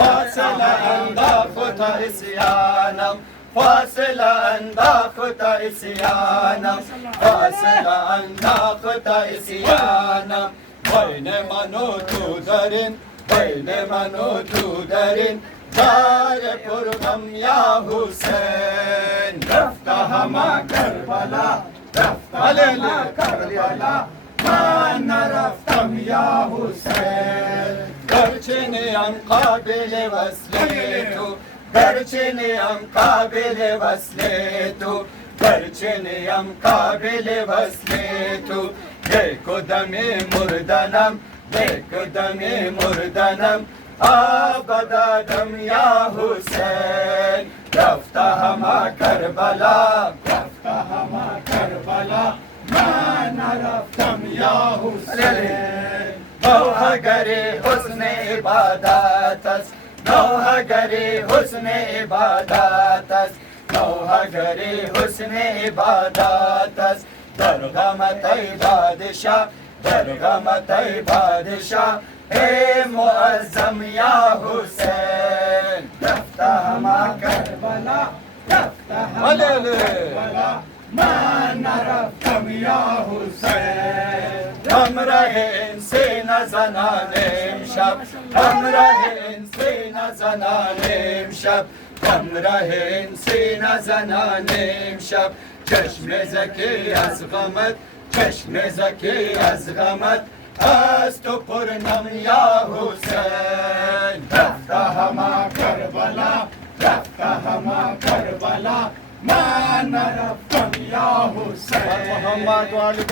فاصل أنضافت إسيانم فاصل أنضافت إسيانم فاصل أنضافت إسيانم بين منوت درين بين منوت درين دار پرغم يا حسين رفتہ ما کربلا رفتہ ما کربلا من رفتم يا حسين گرچنیم قابل وصل تو گرچنیم قابل وصل تو گرچنیم قابل وصل تو یک دم مردنم یک دم مردنم آبادم یا حسین رفتہ ہما کربلا رفتہ ہما کربلا من رفتم یا حسین گوهری حسن عبادت است گوهری حسن عبادت است گوهری حسن عبادت است در غمت ای بادشاه در غمت ای بادشاه ای معظم یا حسین رفتہ ہما کربلا رفتہ ہما کربلا من رفتم یا حسین همراه این سینه زنان امشب همراه این سینه زنان امشب همراه این سینه زنان امشب چشم زکی از غمت چشم زکی از غمت از تو پرنم یا حسین رفتہ ہما کربلا رفتہ ہما کربلا من رفتم یا حسین محمد و علی